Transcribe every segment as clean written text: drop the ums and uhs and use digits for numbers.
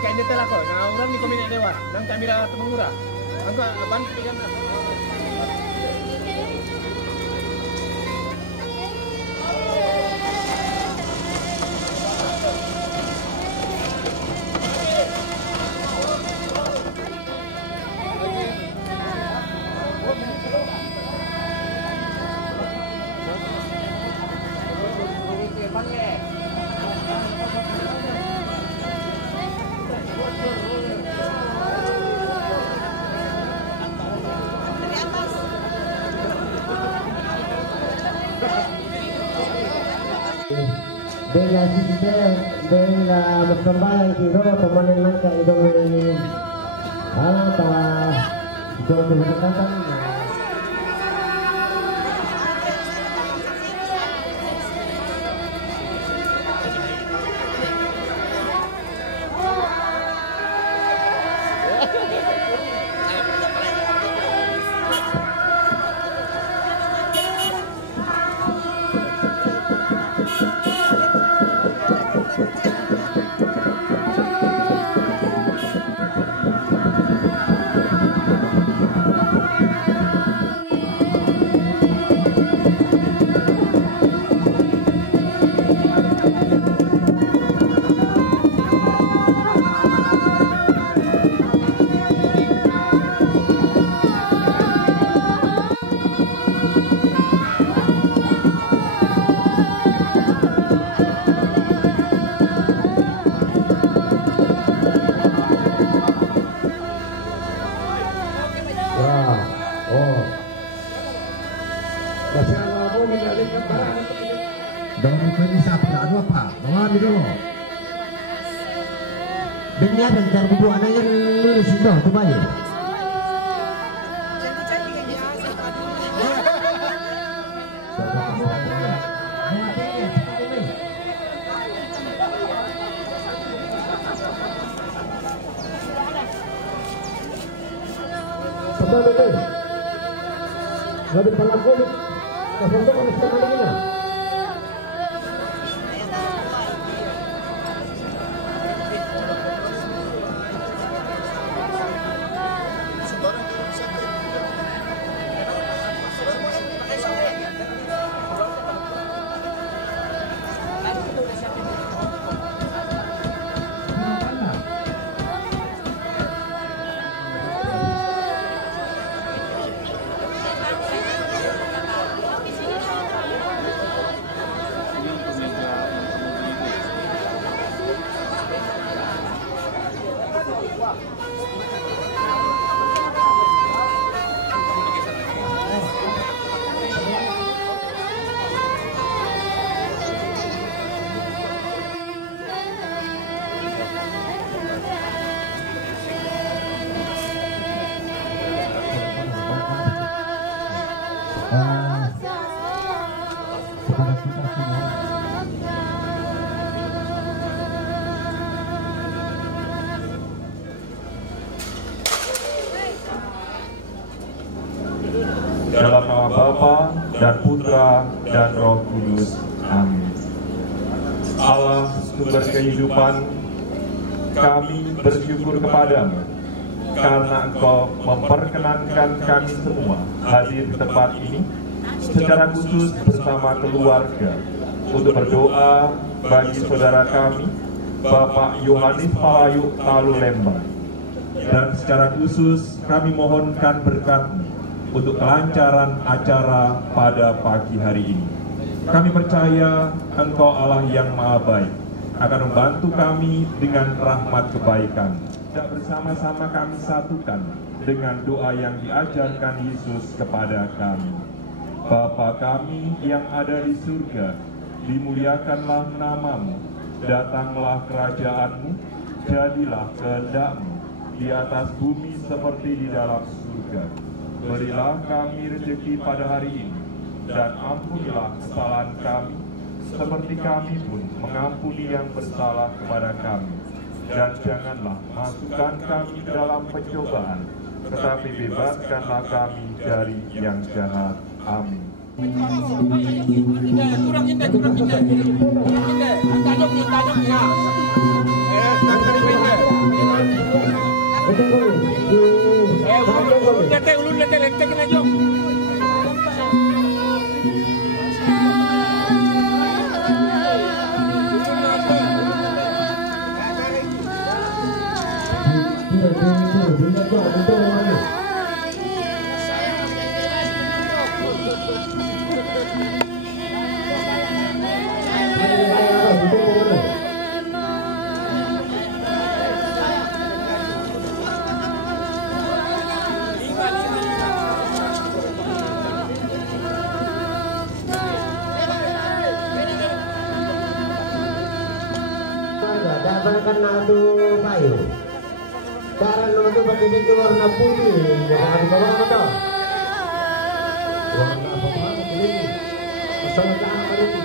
kain detail ako. Na orang ni kominek dewa. Nang kamera tumengura. Angka ban pijan. Bella sinte, bella berkembang kiro teman yang ke idong ini. Alata, idong berkembang. Benya dan terbudu anak yang lulus itu kembali. Jadi pelaku kasih manusia mana? Dalam nama Bapa dan Putra dan Roh Kudus. Amin. Allah sumber kehidupan, kami bersyukur kepadamu karena Engkau memperkenankan kami semua hadir di tempat ini secara khusus bersama keluarga untuk berdoa bagi saudara kami Bapak Yohanes Palayu Talu Lembang, dan secara khusus kami mohonkan berkat untuk kelancaran acara pada pagi hari ini. Kami percaya Engkau Allah yang Maha Baik akan membantu kami dengan rahmat kebaikan. Dan bersama-sama kami satukan dengan doa yang diajarkan Yesus kepada kami. Bapa kami yang ada di surga, dimuliakanlah namamu, datanglah kerajaanmu, jadilah kehendak-mu di atas bumi seperti di dalam surga. Berilah kami rezeki pada hari ini, dan ampunilah kesalahan kami, seperti kami pun mengampuni yang bersalah kepada kami. Dan janganlah masukkan kami ke dalam pencobaan, tetapi bebaskanlah kami dari yang jahat. Amin. Kurang indah. Tajam ni. ulun lete lente kena jom. Dapat adu kayu. Cara nomor bagi itu warna putih. Jangan bawa motor. Warna apa ini? Bersama tangan ini.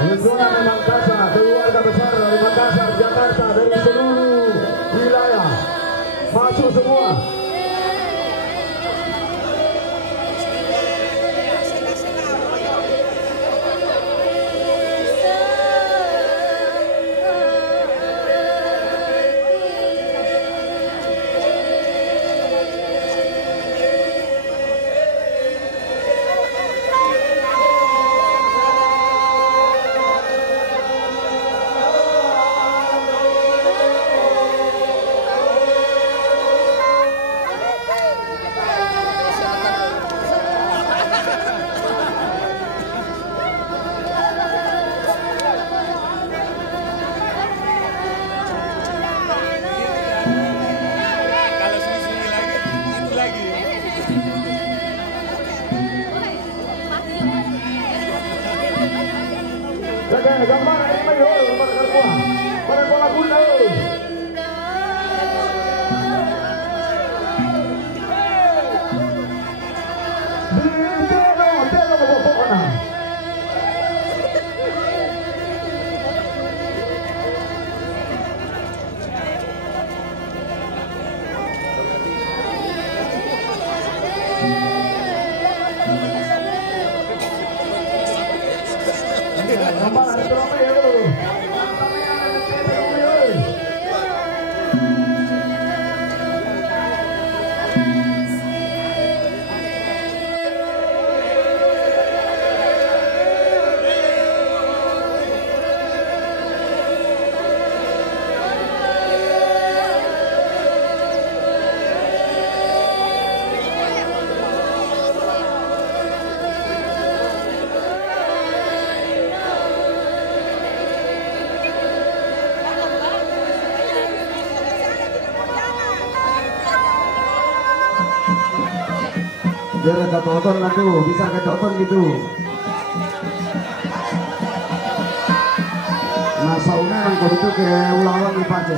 Lingkungan Makassar, keluarga besar dari Makassar, Jakarta, dari seluruh wilayah masuk semua. Jaga gambar ini mayo, gambar kerja. Pada bola guna. Biar agak tonton lah tuh, bisa agak tonton gitu. Nah, sauna yang kau itu ke ulang-ulang dipakai.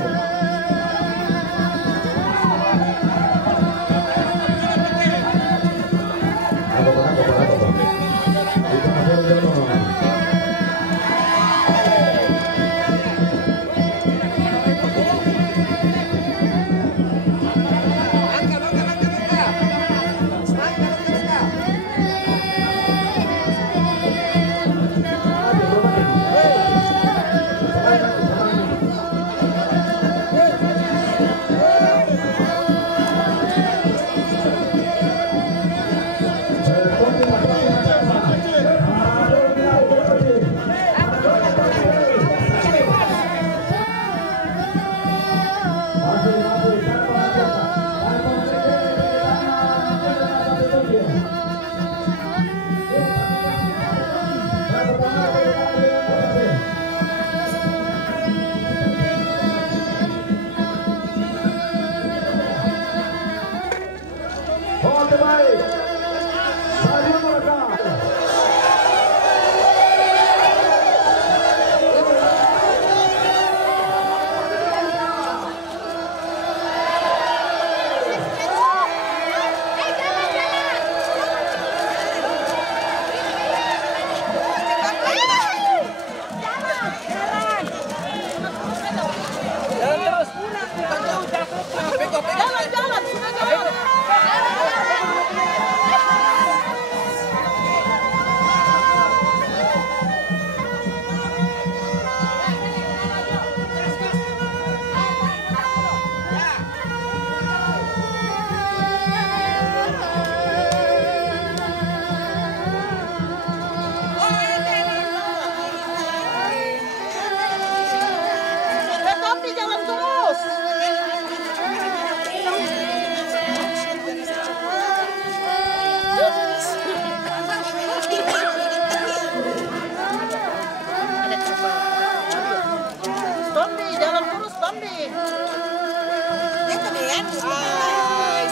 terbaik. Sadio Malaka.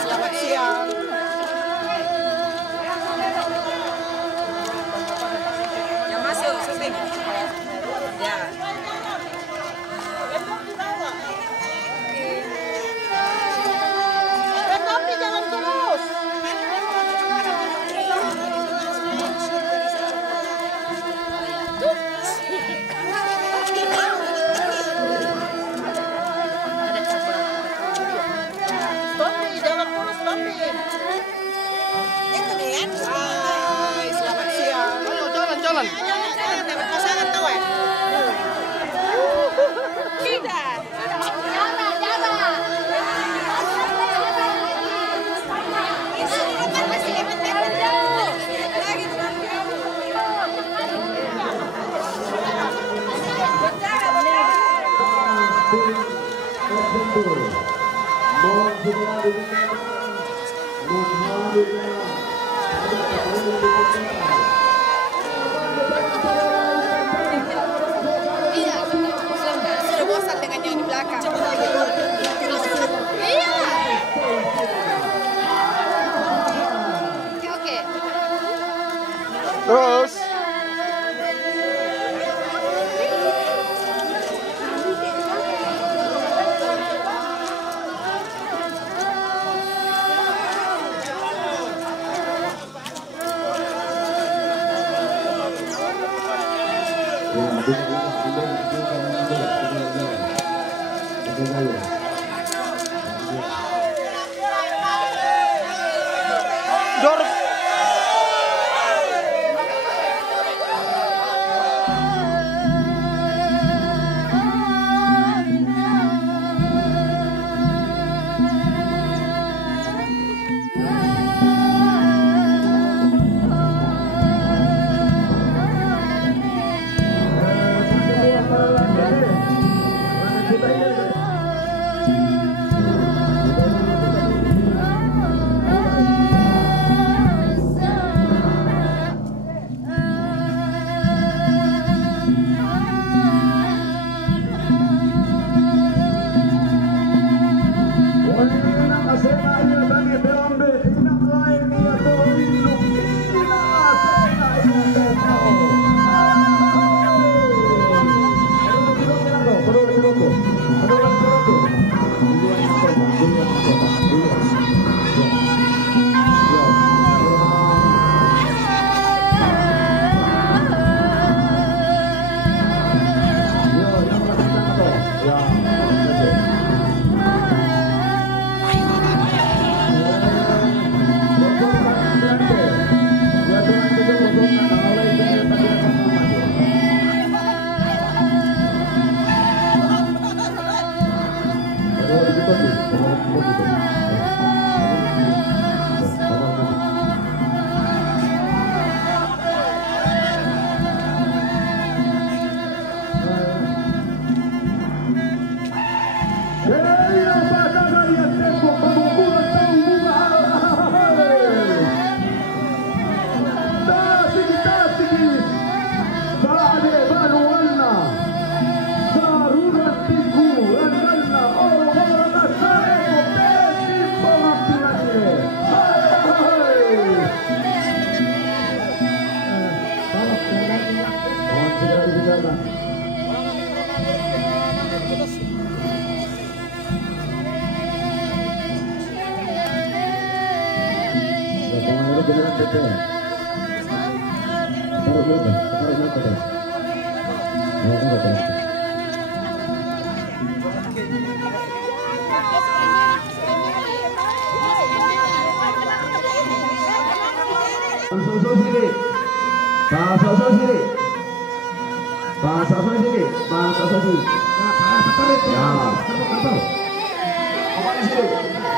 Selamat siang. Yang masuk, Sobing. Ya. Tapi jalan terus. Selamat siang. Ayo jalan. Jangan dapat pasangan tahu ya? Tidak. Sudah bosan dengan yang di belakang. Iya. Oke. Terus. Dor.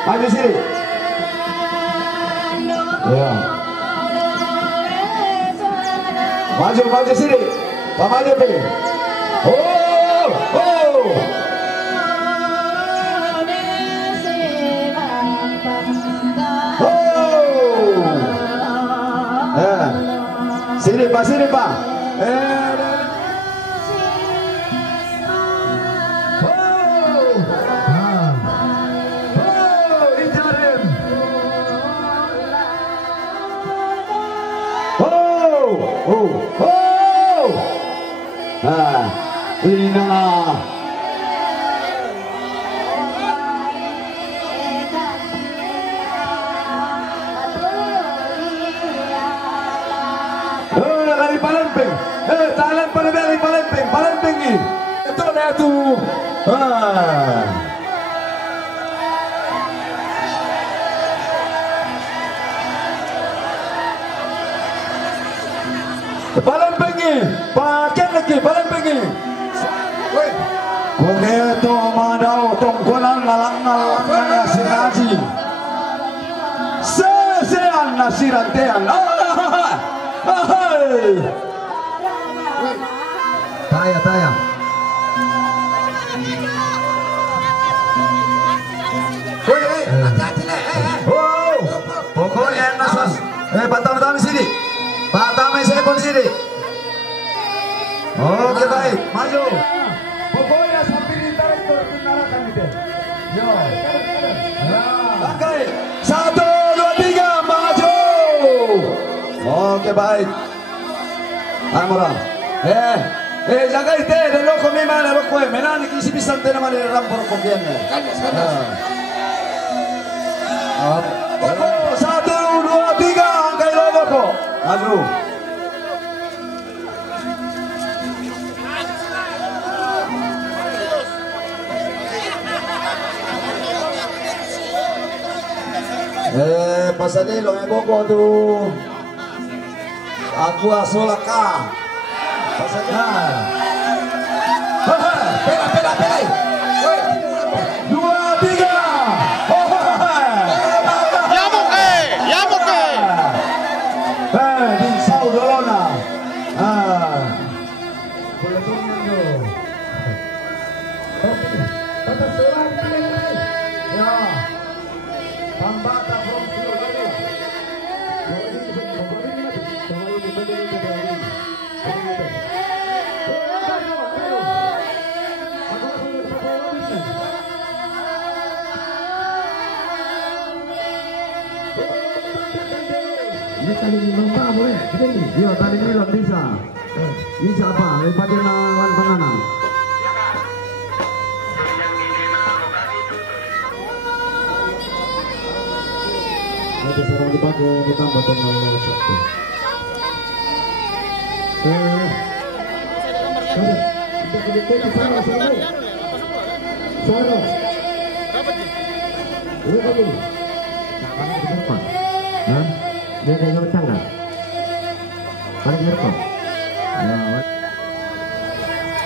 Maju sini. Ya. Maju sini. Pak maju pilih. Oh. Sini Pak. Lari palemping. Talan palemping ni. Itu dah tu. Palemping ni. Pakai lagi palemping ni. Kung ito madaw tungkulan nalang nasi sesean nasirantean. Taya. Pokoknya nasas. Patama sini. Patama sepon sini. Oke baik, maju. Pokoknya sampai ditarik terkenarakan itu. Yo. Pakai 1, 2, 3 maju. Oke baik. Amora. Jaga itu dan lo kami mana lo kue menani kisi pisang tena mana rampor kopiannya. Pokok 1, 2, 3 angkai lo pokok. Maju. Pasadelo may boko tu aku asolaka pasadelo pela 2, 3 yamuk di sau dolona Pambata from Surabaya. Ini tadi lomba boleh? Iya tadi ini belum bisa. Bisa apa? Daripada lawan penganang. Nanti sekarang dipakai ditambah dengan 1. Dia kayak sama tangga. Paling berkah.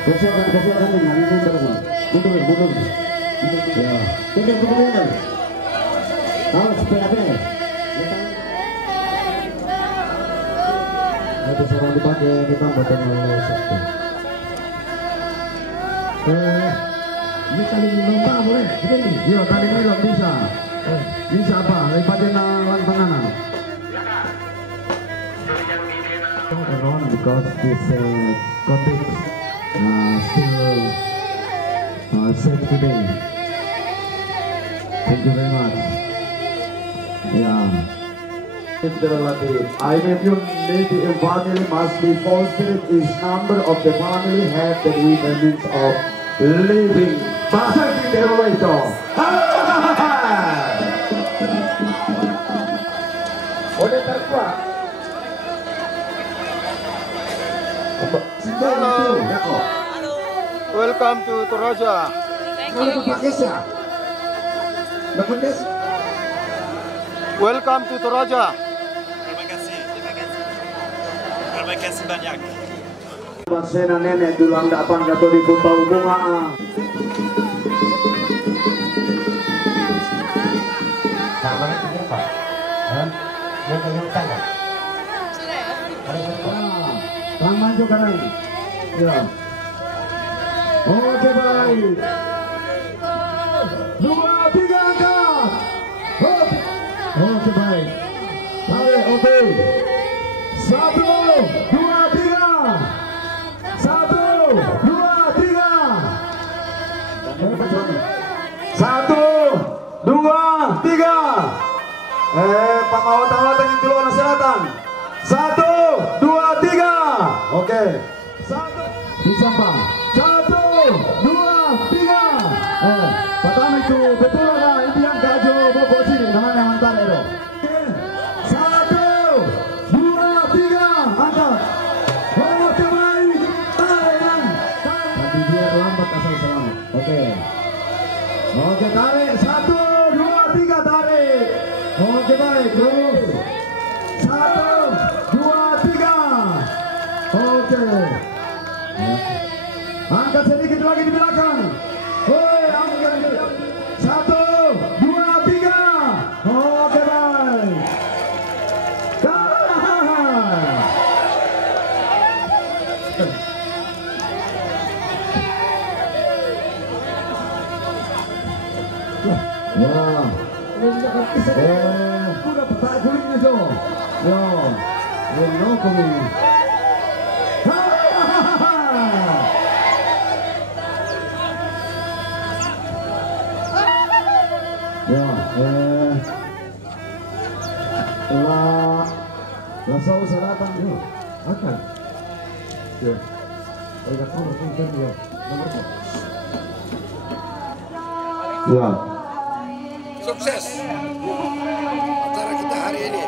Kosong ini terus. Mundur. Ya. Mundur. Awas PAP. Nanti sekarang dipakai ditambah dengan 1. Ini kali ini lomba boleh? Iya kali ini belum bisa. Bisa apa? Daripada lawan penganang. Because this cottage still safe today. Thank you very much. Yeah. I mean, you need the family must be fostered. Each member of the family have the means of living. Pasang di dewa itu. Oleh terkuat. Welcome to Toraja. Kalau pakai siapa? Welcome to Toraja. Terima kasih banyak. Basena nenek dulang dapan gato di kota bunga. Sama itu apa? Yang pegang tangan. Tangan juga nih. Ya. Oke baik. 2, 3 angkat. Oke baik. Tarik oke. 1, 2, 3. 1, 2, 3. 1, 2, 3. Pamawatan-watan yang di luar selatan. 1, 2, 3. Oke. 1. Disampang. 1, 2, 3. Pertama itu betul lah itu yang kajo bobok sini namanya yang mantar itu. 1, 2, 3. Angkat. Oke baik. Tarik. Tapi dia lambat asal selamat. Oke. Oke tarik. 1, 2, 3 tarik. Oke baik. Terus. 1, 2, 3. Oke. Angkat sedikit lagi di belakang. Woi, angkat di belakang. 1, 2, 3. Oke baik. Udah petak kulitnya so. Yo, no kami. Ya, Lasau selatan ya, akan. Ya, agak nomor kan ya, nomor. Ya. Sukses acara kita hari ini.